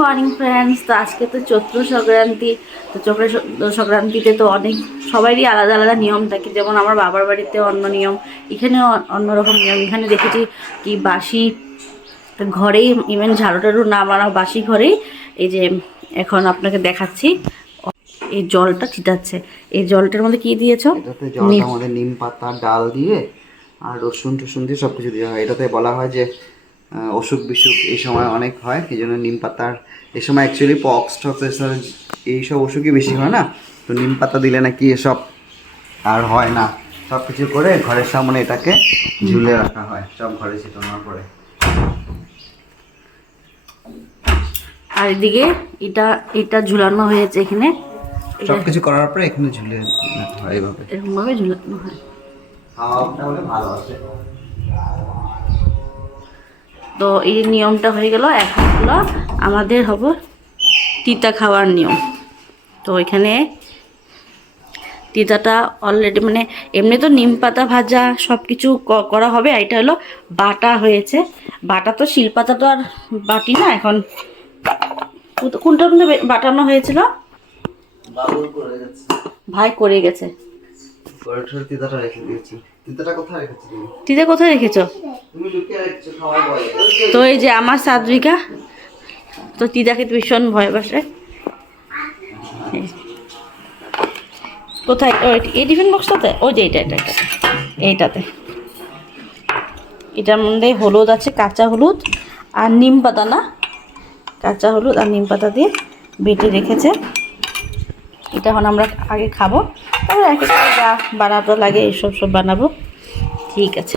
Morning friends তো আজকে তো চৈত্র সংক্রান্তি তো চৈত্র সংক্রান্তিতে তো অনেক সবারই আলাদা আলাদা নিয়ম থাকে। যেমন আমার বাবার বাড়িতে অন্য নিয়ম এখানেও অন্যরকম নিয়ম। এখানে দেখেছি কি বাসি ঘরেই ইভেন ঝাড়ু টাড়ু না মারা বাসি ঘরেই। এই যে এখন আপনাকে দেখাচ্ছি এই জলটা ছিটাচ্ছে। এই জলটার মধ্যে কি দিয়েছ? জলটা আমাদের নিম পাতা ডাল দিয়ে আর রসুন টসুন দিয়ে সব কিছু দেওয়া হয়। এটাতে বলা হয় যে অসুখ বিসুখ এই সময় অনেক হয় এই জন্য নিম পাতার এই সময় অ্যাকচুয়ালি পক্স টক্স এইসব অসুখই বেশি হয় না? তো নিম পাতা দিলে নাকি এসব আর হয় না। সব কিছু করে ঘরের সামনে এটাকে ঝুলে রাখা হয় সব ঘরে ছিটানোর পরে। আর এদিকে এটা এটা ঝুলানো হয়েছে এখানে। সব কিছু করার পরে এখানে ঝুলে রাখা হয় এইভাবে। এরকমভাবে ঝুলানো হয়। হাওয়াটা হলে ভালো আছে। তো এই নিয়মটা হয়ে গেল এখন হলো আমাদের হব তিতা খাওয়ার নিয়ম। তো এখানে তিতাটা অলরেডি মানে এমনি তো নিম পাতা ভাজা সব কিছু করা হবে আর এটা হলো বাটা হয়েছে। বাটা তো শিলপাতা তো আর বাটি না এখন। কোনটার মধ্যে বাটানো হয়েছিল? ভাই করে গেছে। তিতাটা রেখে দিয়েছি। তিতাটা কোথায় রেখেছি তুমি? তিতা কোথায় রেখেছো? তুমি তো এই যে আমার সাদ্রিকা, তো খেতে ভীষণ ভয় বাসে কোথায়? ও, এই টিফিন বক্সটাতে? ওই যে এইটা এটা এইটাতে। এটার মধ্যে হলুদ আছে, কাঁচা হলুদ আর নিম পাতা না? কাঁচা হলুদ আর নিম পাতা দিয়ে বেটে রেখেছে। এটা এখন আমরা আগে খাব। তারপর এক একটা যা বানাতে লাগে, এইসব সব বানাবো। ঠিক আছে।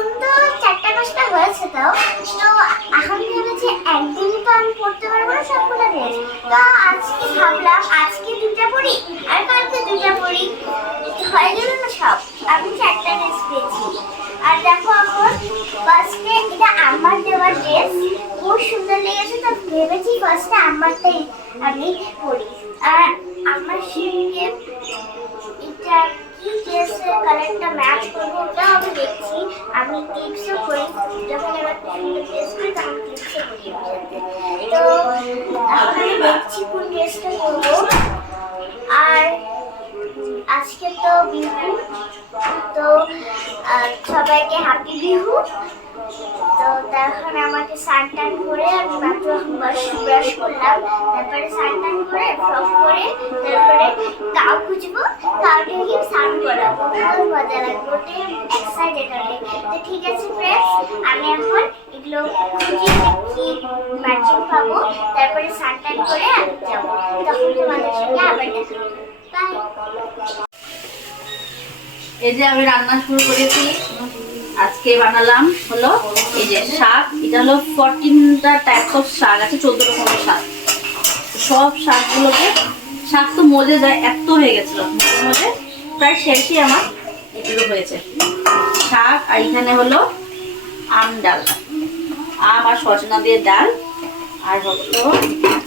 তো চারটা হয়েছে তো তো এখন ভেবেছি একদিনই তো আমি পড়তে পারব না সবগুলো ড্রেস তো আজকে ভাবলাম, আজকে দুটা পড়ি আর কালকে দুটা পড়ি। হয়ে গেল না সব? আমি চারটা ড্রেস পেয়েছি। আর দেখো এখন ফার্স্টে এটা আমার দেওয়া ড্রেস খুব সুন্দর লেগেছে, তো ভেবেছি ফার্স্টে আমারটাই আমি পড়ি। আর আমার সঙ্গে এটা ড্রেসের কালারটা ম্যাচ করব ওটাও আমি দেখছি আমি টিপসও করি যখন আমার সুন্দর ড্রেস করি তখন টিপসও করি তো এখন আমি দেখছি কোন ড্রেসটা করব আর আজকে তো বিহু তো সবাইকে হ্যাপি বিহু তো তখন আমাকে স্নান টান করে আমি মাত্র ব্রাশ করলাম। তারপরে স্নান টান করে ফ্রক করে তারপরে কাউ খুঁজবো কাউকে গিয়ে স্নান করাবো। মজা লাগবে, ওটাই এক্সাইটেড আমি তো ঠিক আছে ফ্রেন্ডস আমি এখন এগুলো খুঁজে দেখি ম্যাচিং পাবো। তারপরে স্নান টান করে আমি যাব। তখন তোমাদের সঙ্গে আবার দেখা বাই এই যে আমি রান্না শুরু করেছি। আজকে বানালাম হলো এই যে শাক। এটা হলো ফোরটিনটা টাইপস অফ শাক আছে চোদ্দ রকমের শাক। সব শাকগুলোকে শাক তো মজে যায় এত হয়ে গেছিল। মজে মজে প্রায় শেষই আমার এগুলো হয়েছে। শাক আর এখানে হলো আম ডাল। আম আর সজনা দিয়ে ডাল আর হলো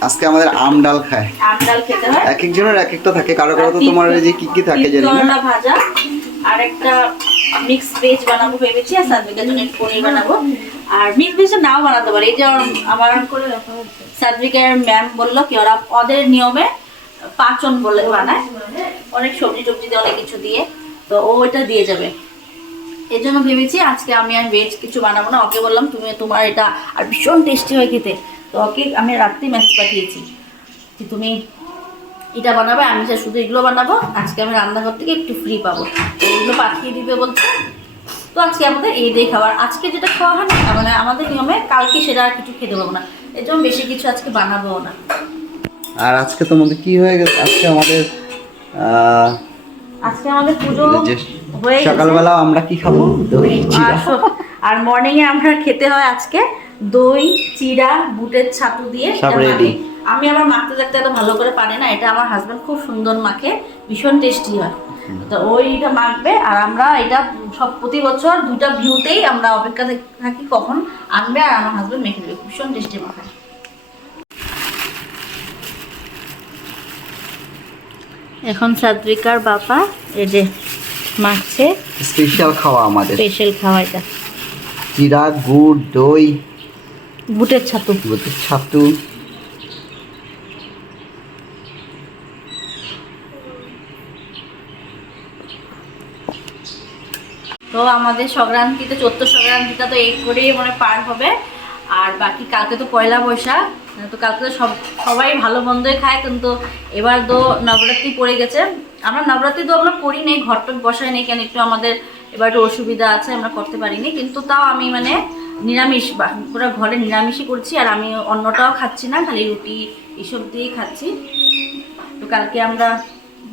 আজকে আমাদের আম ডাল খায়। আম ডাল খেতে হয়। এক একজনের এক একটা থাকে কারও কারও তো তোমার এই যে কি কি থাকে জানি না। ভাজা। আর একটা মিক্স ভেজ বানাবো ভেবেছি, আর সাদবিকার জন্য পনির বানাবো। আর মিক্স ভেজ নাও বানাতে পারি। এই যে আমার সাদবিকার ম্যাম বলল কি, ওরা ওদের নিয়মে পাচন বলে বানায়। অনেক সবজি টবজি দিয়ে অনেক কিছু দিয়ে। তো ও ওইটা দিয়ে যাবে। এই জন্য ভেবেছি আজকে আমি আর ভেজ কিছু বানাবো না। ওকে বললাম, তুমি তোমার এটা আর ভীষণ টেস্টি হয় খেতে। তো ওকে আমি রাত্রি মেসেজ পাঠিয়েছি যে, তুমি এটা বানাবে, আমি শুধু এগুলো বানাবো, আজকে আমি রান্নাঘর থেকে একটু ফ্রি পাবো। এগুলো পাঠিয়ে দিবে বলছে। তো আজকে আমাদের এই দিয়ে খাবার। আজকে যেটা খাওয়া হয় না মানে আমাদের নিয়মে কালকে সেটা আর কিছু খেতে পাবো না। এর জন্য বেশি কিছু আজকে বানাবো না। আর আজকে তোমাদের কি হয়ে গেছে? আজকে আমাদের আজকে আমাদের পুজো হয়ে। সকালবেলা আমরা কি খাব? দই চিড়া। আর মর্নিং এ আমরা খেতে হয় আজকে দই চিড়া বুটের ছাতু দিয়ে আমি আমার মাখতে থাকতে এত ভালো করে পারি না এটা আমার হাজব্যান্ড খুব সুন্দর মাখে ভীষণ টেস্টি হয়। তো ওইটা মাখবে আর আমরা এটা সব প্রতি বছর দুটা ভিউতেই আমরা অপেক্ষা থাক- কখন আনবে আর আমার হাজব্যান্ড মেখে দেবে ভীষণ টেস্টি মাখায়। এখন সাদ্রিকার বাবা এই যে মাখছে। স্পেশাল খাওয়া আমাদের। স্পেশাল খাওয়া এটা। জিরা গুড় দই। বুটের ছাতু। দুধের ছাতু। তো আমাদের সংক্রান্তিতে, চৈত্র সংক্রান্তিটা তো এই করেই মানে পার হবে। আর বাকি কালকে তো পয়লা বৈশাখ, তো কালকে তো সব, সবাই ভালো মন্দই খায়। কিন্তু এবার তো নবরাত্রি পড়ে গেছে। আমরা নবরাত্রি তো আমরা করি নেই, ঘরটক বসাই নেই কেন? একটু আমাদের এবার একটু অসুবিধা আছে, আমরা করতে পারিনি। কিন্তু তাও আমি মানে নিরামিষ বা, পুরো ঘরে নিরামিষই করছি। আর আমি অন্যটাও খাচ্ছি না, খালি রুটি এসব দিয়েই খাচ্ছি। তো কালকে আমরা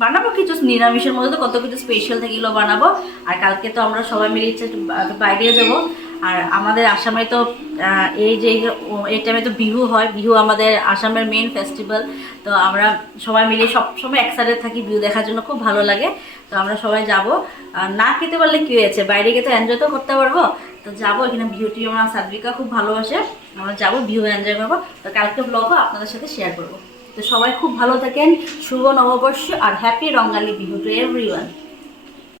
বানাবো কিছু নিরামিষের মধ্যে তো কত কিছু স্পেশাল থেকে এগুলো বানাবো। আর কালকে তো আমরা সবাই মিলে ইচ্ছে বাইরে যাব। আর আমাদের আসামে তো এই যে, এই টাইমে তো বিহু হয়। বিহু আমাদের আসামের মেন ফেস্টিভ্যাল তো আমরা সবাই মিলে সব সময় একসাথে থাকি বিহু দেখার জন্য, খুব ভালো লাগে। তো আমরা সবাই যাব। না খেতে পারলে কী হয়েছে? বাইরে গিয়ে তো এনজয় তো করতে পারব। তো যাব এখানে বিহুটি আমার সাদবিকা খুব ভালোবাসে। আমরা যাব, বিহু এনজয় করব। তো কালকে ব্লগও আপনাদের সাথে শেয়ার করব। তো সবাই খুব ভালো থাকেন শুভ নববর্ষ আর happy Rongali Bihu to everyone